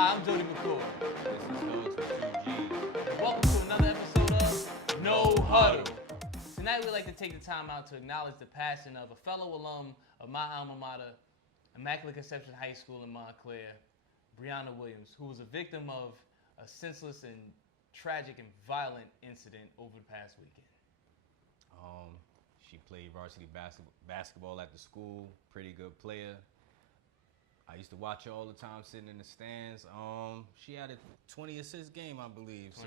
Hi, I'm Jody McCoy. This is Huddle with 2G. Welcome to another episode of No Huddle. Tonight we'd like to take the time out to acknowledge the passing of a fellow alum of my alma mater, Immaculate Conception High School in Montclair, Brianna Williams, who was a victim of a senseless and tragic and violent incident over the past weekend. She played varsity basketball at the school. Pretty good player. I used to watch her all the time, sitting in the stands. She had a 20 assist game, I believe. So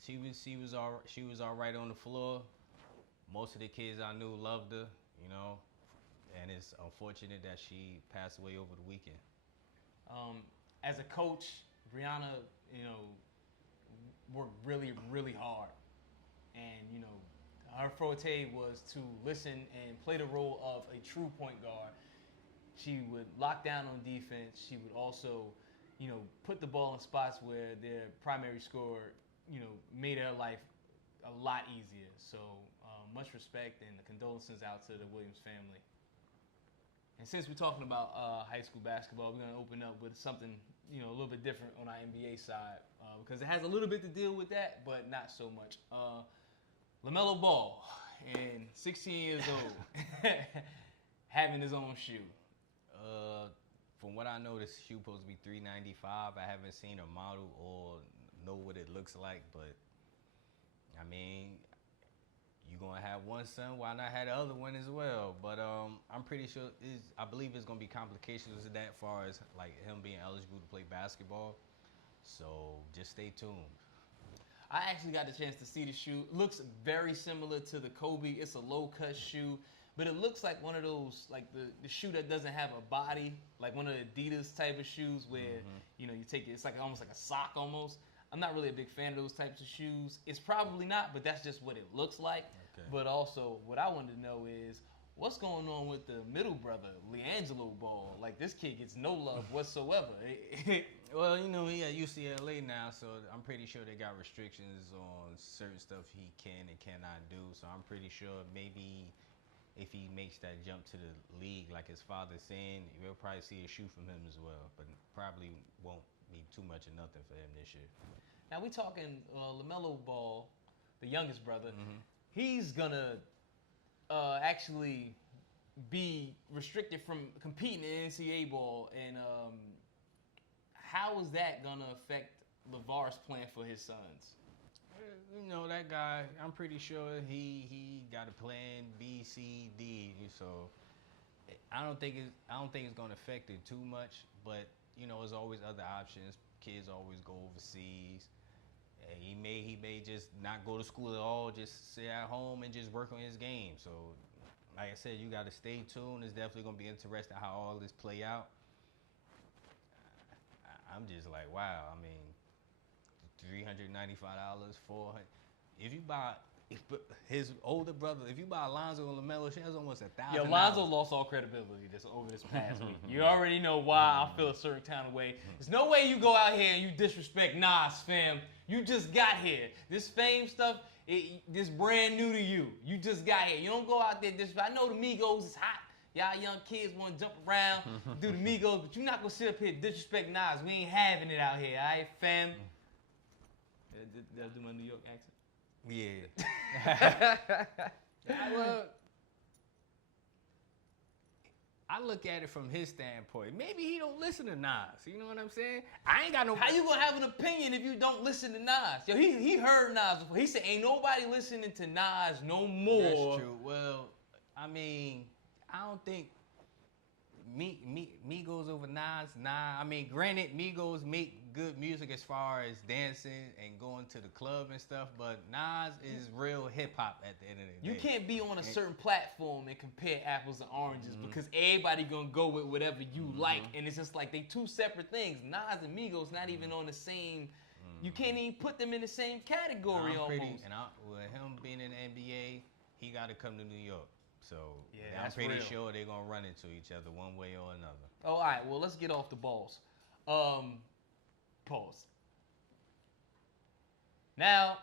she was all right on the floor. Most of the kids I knew loved her, you know, and it's unfortunate that she passed away over the weekend. As a coach, Brianna, worked really, really hard, and her forte was to listen and play the role of a true point guard. She would lock down on defense. She would also, put the ball in spots where their primary scorer, made their life a lot easier. So much respect and condolences out to the Williams family. And since we're talking about high school basketball, we're going to open up with something, a little bit different on our NBA side because it has a little bit to deal with that, but not so much. LaMelo Ball, and 16 years old, having his own shoe. From what I know, this shoe supposed to be $395. I haven't seen a model or know what it looks like, but I mean, you're gonna have one son, why not have the other one as well? But I'm pretty sure I believe it's gonna be complications with that, as far as like him being eligible to play basketball. So just stay tuned. I actually got the chance to see the shoe. It looks very similar to the Kobe. It's a low-cut shoe, but it looks like one of those, like the shoe that doesn't have a body, like one of the Adidas type of shoes where, you take it, it's like almost like a sock almost. I'm not really a big fan of those types of shoes. It's probably not, but that's just what it looks like. Okay. But also, what I wanted to know is, what's going on with the middle brother, LiAngelo Ball? Like, this kid gets no love whatsoever. Well, he at UCLA now, so I'm pretty sure they got restrictions on certain stuff he can and cannot do. So I'm pretty sure maybe if he makes that jump to the league like his father's saying, we'll probably see a shoe from him as well. But probably won't be too much or nothing for him this year. Now, we're talking LaMelo Ball, the youngest brother. Mm-hmm. He's going to actually be restricted from competing in NCAA ball, and how is that gonna affect LeVar's plan for his sons? That guy, I'm pretty sure he got a plan B, C, D. So I don't think it's gonna affect it too much. But there's always other options. Kids always go overseas. He may just not go to school at all, just sit at home and just work on his game. So, like I said, you got to stay tuned. It's definitely going to be interesting how all this play out. I'm just like, wow. I mean, $395, $400. If you buy his older brother, if you buy Alonzo and LaMelo, she has almost $1,000. Yeah, Alonzo lost all credibility over this past week. You already know why I feel a certain kind of way. There's no way you go out here and you disrespect Nas, fam. You just got here. This fame stuff, this brand new to you. You just got here. You don't go out there disrespect. I know the Migos is hot. Y'all young kids want to jump around, do the Migos, but you're not going to sit up here and disrespect Nas. We ain't having it out here, all right, fam? Did I do my New York accent? Yeah. Well, I look at it from his standpoint. Maybe he don't listen to Nas. You know what I'm saying? I ain't got no. How you gonna have an opinion if you don't listen to Nas? Yo, he heard Nas before. He said, "Ain't nobody listening to Nas no more." That's true. Well, I mean, I don't think Migos over Nas. Nah, I mean, granted, Migos make good music as far as dancing and going to the club and stuff, but Nas is real hip hop at the end of the day. You can't be on a certain platform and compare apples and oranges because everybody gonna go with whatever you like, and it's just like they two separate things. Nas and Migos not even on the same. You can't even put them in the same category almost. With him being in the NBA, he got to come to New York. So yeah, I'm pretty sure they're going to run into each other one way or another. Oh, all right. Well, let's get off the balls. Pause. Now,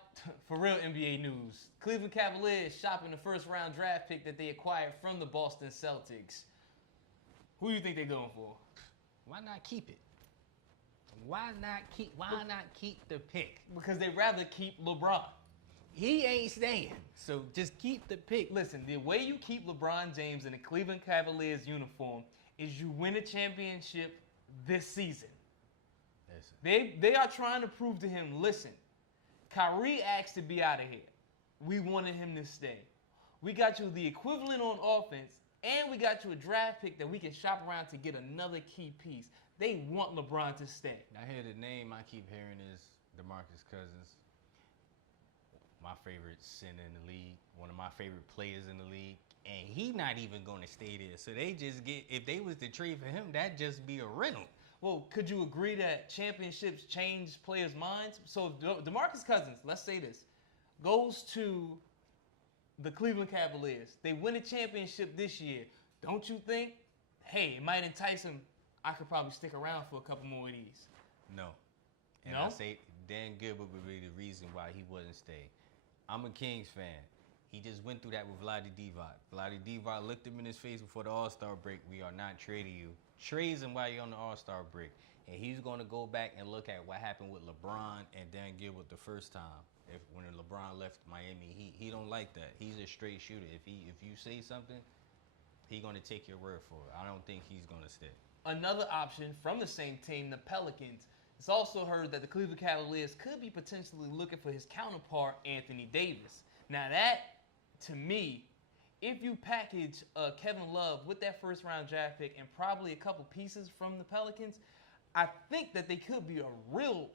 for real NBA news, Cleveland Cavaliers shopping the first round draft pick that they acquired from the Boston Celtics. Who do you think they're going for? Why not keep it? Why not keep the pick? Because they'd rather keep LeBron. He ain't staying. So just keep the pick. Listen, the way you keep LeBron James in a Cleveland Cavaliers uniform is you win a championship this season. Listen. They are trying to prove to him, listen, Kyrie asked to be out of here. We wanted him to stay. We got you the equivalent on offense, and we got you a draft pick that we can shop around to get another key piece. They want LeBron to stay. I hear the name I keep hearing is DeMarcus Cousins. My favorite center in the league, one of my favorite players in the league, and he not even going to stay there. So they just get, if they was to trade for him, that'd just be a rental. Well, could you agree that championships change players' minds? So DeMarcus Cousins, let's say this, goes to the Cleveland Cavaliers. They win a championship this year. Don't you think, hey, it might entice him, I could probably stick around for a couple more of these? No. And No? I say Dan Gilbert would be the reason why he wouldn't stay. I'm a Kings fan. He just went through that with Vlade Divac. Vlade Divac looked him in his face before the All-Star break. We are not trading you. Trades him while you're on the All-Star break. And he's going to go back and look at what happened with LeBron and Dan Gilbert the first time. When LeBron left Miami, he don't like that. He's a straight shooter. If you say something, he's going to take your word for it. I don't think he's going to stay. Another option from the same team, the Pelicans. It's also heard that the Cleveland Cavaliers could be potentially looking for his counterpart, Anthony Davis. Now that, to me, if you package Kevin Love with that first-round draft pick and probably a couple pieces from the Pelicans, I think that they could be a real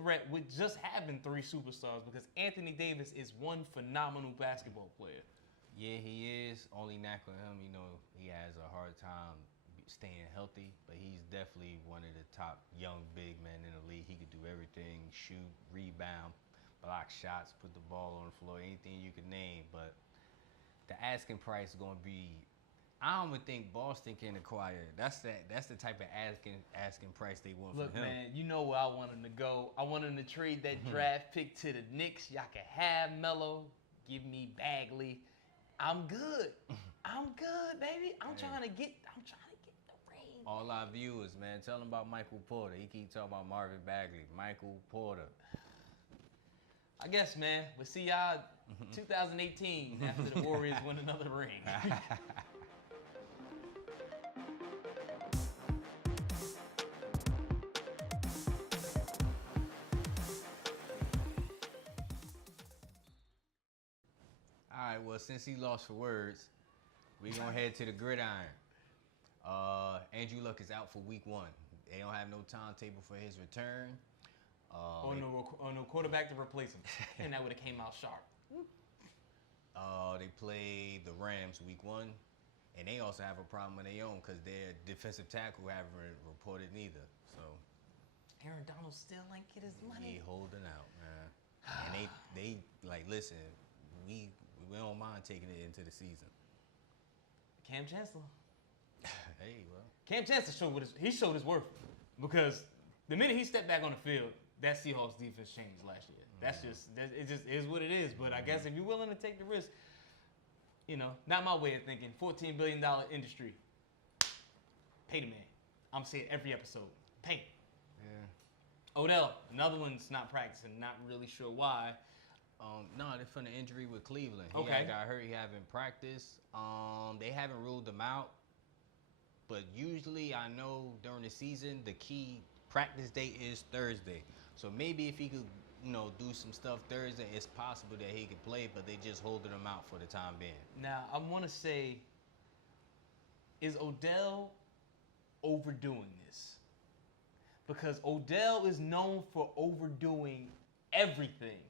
threat with just having three superstars because Anthony Davis is one phenomenal basketball player. Yeah, he is. Only knack with him, he has a hard time staying healthy, but he's definitely one of the top young big men in the league. He could do everything, shoot, rebound, block shots, put the ball on the floor, anything you could name. But the asking price is going to be, I don't even think Boston can acquire. That's the type of asking price they want Look, from him. man, you know where I want him to go. I want him to trade that draft pick to the Knicks. Y'all can have Melo. Give me Bagley. I'm good. I'm good, baby. I'm trying to get the ring. All our viewers, man, tell them about Michael Porter. He keep talking about Marvin Bagley. Michael Porter. I guess, man, we'll see y'all 2018 after the Warriors win another ring. All right, well, since he lost for words, we're going to head to the gridiron. Andrew Luck is out for week 1. They don't have no timetable for his return. Or no quarterback to replace him. And that would have came out sharp. They play the Rams week 1. And they also have a problem of their own because their defensive tackle haven't reported neither. So Aaron Donald still ain't get his money. he holding out, man. And they like, listen, we don't mind taking it into the season. Cam Chancellor. Hey, well. Cam Chancellor showed his worth because the minute he stepped back on the field, that Seahawks defense changed last year. It just is what it is. But I guess if you're willing to take the risk, not my way of thinking. $14 billion industry. Pay the man. I'm saying every episode. Pay him. Yeah. Odell, another one's not practicing. Not really sure why. No, they're from the injury with Cleveland. He Okay. got hurt. He haven't practiced. They haven't ruled him out. But usually, I know during the season, the key practice date is Thursday. So maybe if he could, do some stuff Thursday, it's possible that he could play. But they just holding him out for the time being. Now, I want to say, is Odell overdoing this? Because Odell is known for overdoing everything.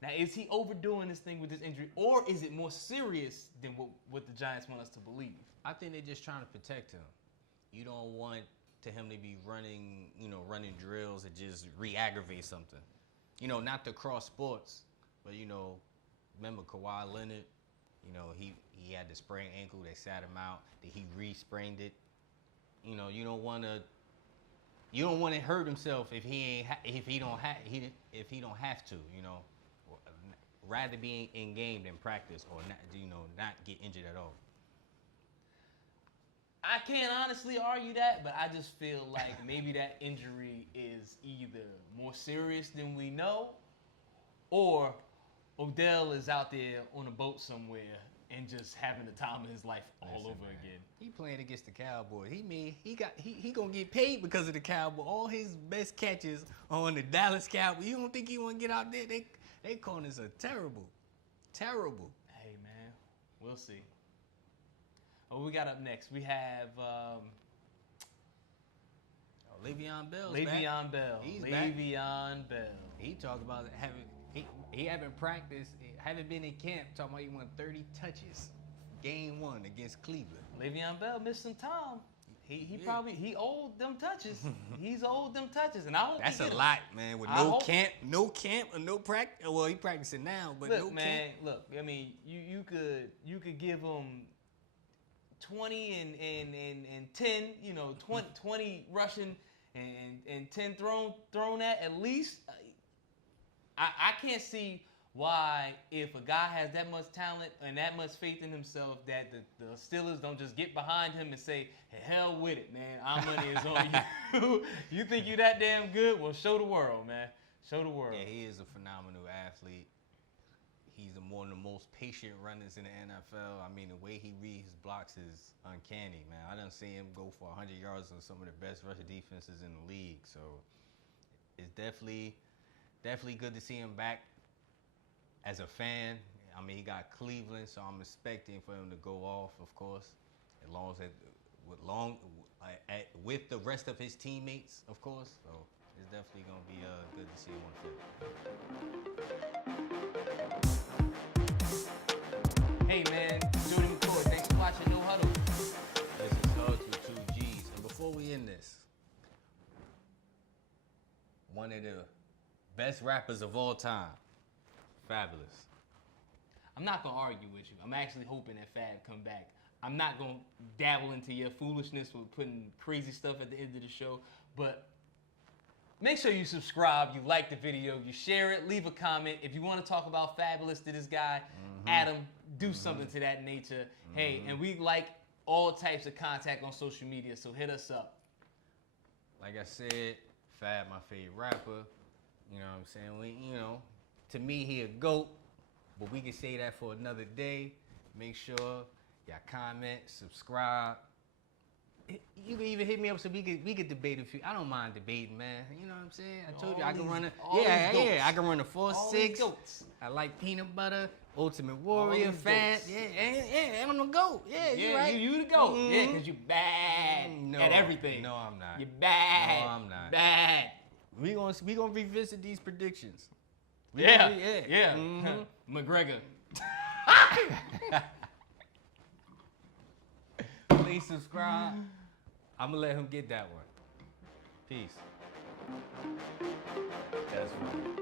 Now, is he overdoing this thing with this injury, or is it more serious than what the Giants want us to believe? I think they're just trying to protect him. You don't want him to be running drills and just re-aggravate something. Not to cross sports, but remember Kawhi Leonard? He had the sprained ankle. They sat him out. Then he re-sprained it. You don't want to hurt himself if he don't have to. Rather be in game than practice, or not get injured at all. I can't honestly argue that, but I just feel like maybe that injury is either more serious than we know, or Odell is out there on a boat somewhere and just having the time of his life all over again. He playing against the Cowboys. He gonna get paid because of the Cowboys. All his best catches are on the Dallas Cowboys. You don't think he want to get out there? They corners are terrible. Terrible. Hey man, we'll see. What we got up next? We have Le'Veon Bell's Le'Veon back. Bell. He's Le'Veon Bell. He talked about he haven't practiced, haven't been in camp. Talking about he won 30 touches, game 1 against Cleveland. Le'Veon Bell missed some time. He owed them touches. He's owed them touches, and I hope that's he a lot, man. With no camp or no practice. Well, he practicing now, but look, no man, camp. Look, I mean, you could give him 20 and 10, 20 rushing and 10 thrown at least. I can't see why, if a guy has that much talent and that much faith in himself, that the Steelers don't just get behind him and say, hey, hell with it, man. Our money is on you. You think you that damn good? Well, show the world, man. Show the world. Yeah, he is a phenomenal athlete. He's one of the most patient runners in the NFL. I mean, the way he reads his blocks is uncanny, man. I done seen him go for 100 yards on some of the best rush defenses in the league. So it's definitely good to see him back as a fan. I mean, he got Cleveland, so I'm expecting for him to go off, of course, as long as with the rest of his teammates, of course. So it's definitely gonna be good to see him on the field. Hey man, Jordy McCoy, thanks for watching No Huddle. This is Huddle with 2 G's. And before we end this, one of the best rappers of all time, Fabulous. I'm not gonna argue with you. I'm actually hoping that Fab come back. I'm not gonna dabble into your foolishness with putting crazy stuff at the end of the show, but make sure you subscribe, you like the video, you share it, leave a comment. If you want to talk about Fabulous to this guy, Adam, do something to that nature. Hey, and we like all types of contact on social media, so hit us up. Like I said, Fab, my favorite rapper. You know what I'm saying? To me, he a GOAT, but we can say that for another day. Make sure y'all comment, subscribe. You can even hit me up so we could debate a few. I don't mind debating, man. You know what I'm saying? I told you I can run I can run a 4-6. I like peanut butter, Ultimate Warrior, Fat. Yeah, I'm the GOAT. Yeah, you right. You the GOAT. Yeah, because you bad at everything. No, I'm not. You're bad. No, I'm not. Bad. We gonna revisit these predictions. Yeah. McGregor. Please subscribe. I'm gonna let him get that one. Peace. That's right.